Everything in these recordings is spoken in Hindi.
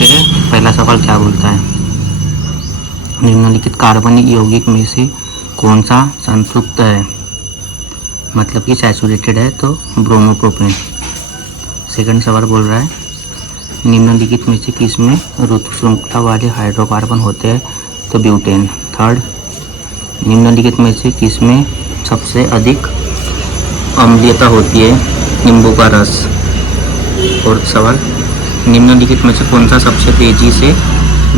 देखते हैं पहला सवाल क्या बोलता है। निम्नलिखित कार्बनिक यौगिक में से कौन सा संतृप्त है, मतलब कि सैचुरेटेड है, तो ब्रोमोप्रोपेन। सेकंड सवाल बोल रहा है निम्नलिखित में से किस में ऋतु श्रृंखला वाले हाइड्रोकार्बन होते हैं, तो ब्यूटेन। थर्ड, निम्नलिखित में से किस में सबसे अधिक अम्लीयता होती है, नींबू का रस। फोर्थ सवाल, निम्नलिखित में से कौन सा सबसे तेजी से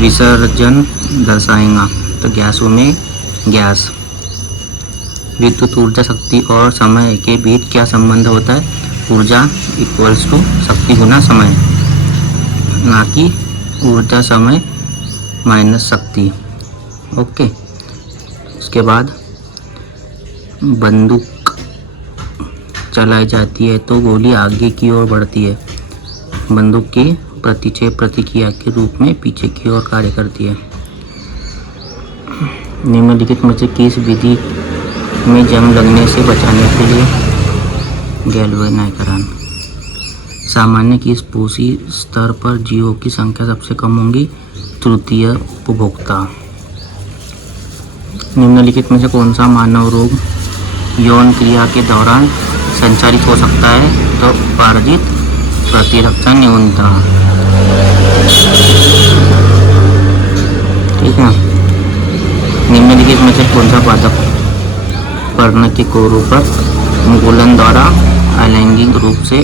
विसर्जन दर्शाएगा, तो गैसों में गैस। विद्युत ऊर्जा शक्ति और समय के बीच क्या संबंध होता है, ऊर्जा इक्वल्स टू शक्ति गुना समय, ना कि ऊर्जा समय माइनस शक्ति। ओके। उसके बाद बंदूक चलाई जाती है तो गोली आगे की ओर बढ़ती है, बंदूक की प्रतिक्षेप प्रतिक्रिया के रूप में पीछे की ओर कार्य करती है। निम्नलिखित में से किस विधि में जंग लगने से बचाने के लिए गैल्वेनाइकरण। सामान्य की स्पोषी स्तर पर जीवों की संख्या सबसे कम होगी, तृतीय उपभोक्ता। निम्नलिखित में से कौन सा मानव रोग यौन क्रिया के दौरान संचारित हो सकता है, तो पारजित प्रतिरक्षा न्यूनता। ठीक है। निम्नलिखित में से कौन सा पादप पर्ण के कोरों पर मुकुलन द्वारा अलैंगिक रूप से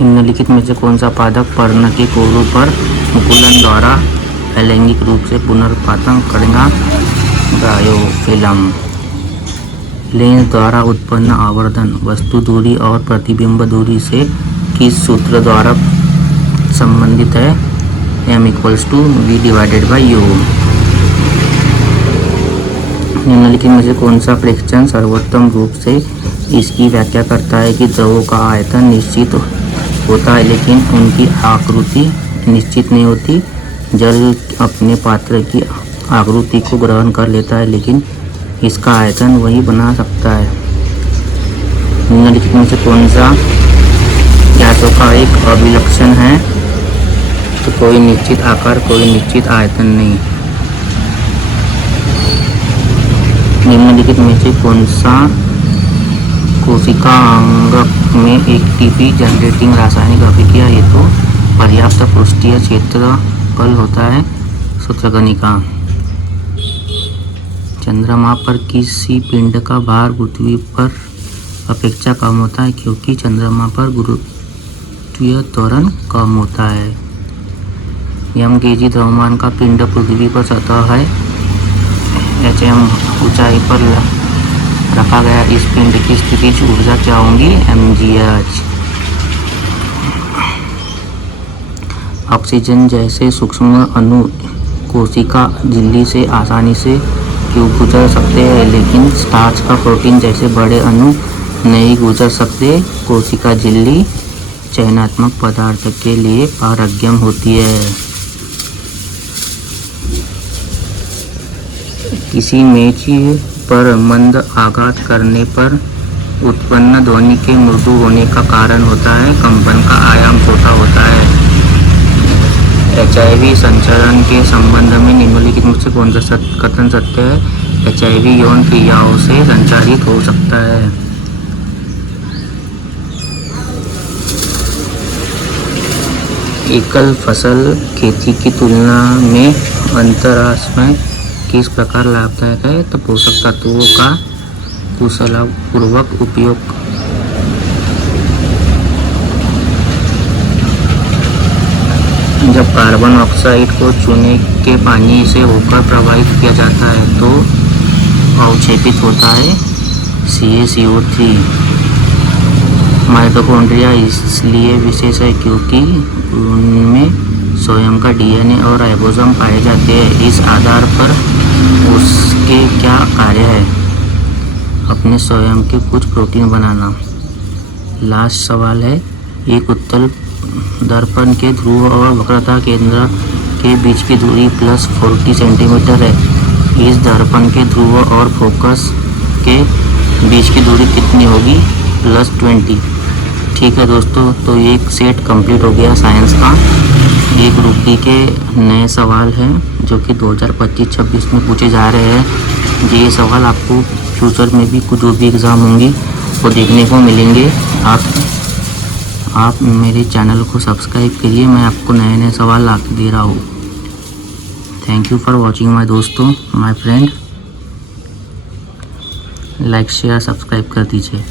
निम्नलिखित में से कौन सा पादप पर्ण के कोरों पर मुकुलन द्वारा अलैंगिक रूप से पुनरुत्पादन करेगा, ब्रायोफिलम। लेंस द्वारा उत्पन्न आवर्धन वस्तु दूरी और प्रतिबिंब दूरी से किस सूत्र द्वारा संबंधित है, m=v/u। निम्नलिखित में से कौन सा प्रेक्षण सर्वोत्तम रूप से इसकी व्याख्या करता है कि द्रवों का आयतन निश्चित होता है लेकिन उनकी आकृति निश्चित नहीं होती। जल अपने पात्र की आकृति को ग्रहण कर लेता है लेकिन इसका आयतन वही बना सकता है। निम्नलिखित में से कौन सा गैसों का एक अभिलक्षण है, तो कोई निश्चित आकार कोई निश्चित आयतन नहीं। निम्नलिखित में से कौन सा कोशिका अंग में एक टीपी जनरेटिंग रासायनिक अभिक्रिया हेतु पर्याप्त पृष्ठीय क्षेत्रफल होता है, सूत्रकणिका। चंद्रमा पर किसी पिंड का भार पृथ्वी पर अपेक्षा कम होता है क्योंकि चंद्रमा पर गुरुत्वीय त्वरण कम होता है। m kg द्रव्यमान का पिंड पृथ्वी पर सतह है, hm ऊंचाई पर रखा गया इस पिंड की स्थितिज ऊर्जा क्या होगी, mgh। ऑक्सीजन जैसे सूक्ष्म अणु कोशिका झिल्ली से आसानी से क्यों गुजर सकते हैं लेकिन स्टार्च का प्रोटीन जैसे बड़े अणु नहीं गुजर सकते, कोशिका झिल्ली चयनात्मक पदार्थ के लिए पारगम्य होती है। किसी मेज पर मंद आघात करने पर उत्पन्न ध्वनि के मृदु होने का कारण होता है कंपन का आयाम छोटा होता है। HIV संचरण के संबंध में निम्नलिखित में से कौन सा कथन सत्य है, HIV यौन क्रियाओं से संचारित हो सकता है। एकल फसल खेती की तुलना में अंतराश्रय किस प्रकार लाभदायक है, तो पोषक तत्वों का कुशलपूर्वक उपयोग। जब कार्बन ऑक्साइड को चूने के पानी से होकर प्रवाहित किया जाता है तो अवक्षेपित होता है CaCO3। माइटोकॉन्ड्रिया इसलिए विशेष है क्योंकि उनमें स्वयं का DNA और राइबोसोम पाए जाते हैं। इस आधार पर उसके क्या कार्य है, अपने स्वयं के कुछ प्रोटीन बनाना। लास्ट सवाल है, एक उत्तल दर्पण के ध्रुव और वक्रता केंद्र के बीच की दूरी +40 सेंटीमीटर है। इस दर्पण के ध्रुव और फोकस के बीच की दूरी कितनी होगी, +20। ठीक है दोस्तों, तो एक सेट कंप्लीट हो गया साइंस का। ये ग्रुप डी के नए सवाल हैं जो कि 2025-26 में पूछे जा रहे हैं। ये सवाल आपको फ्यूचर में भी जो भी एग्ज़ाम होंगी वो देखने को मिलेंगे। आप मेरे चैनल को सब्सक्राइब करिए, मैं आपको नए नए सवाल ला के दे रहा हूँ। Thank you for watching my दोस्तों, my friend. Like share subscribe कर दीजिए।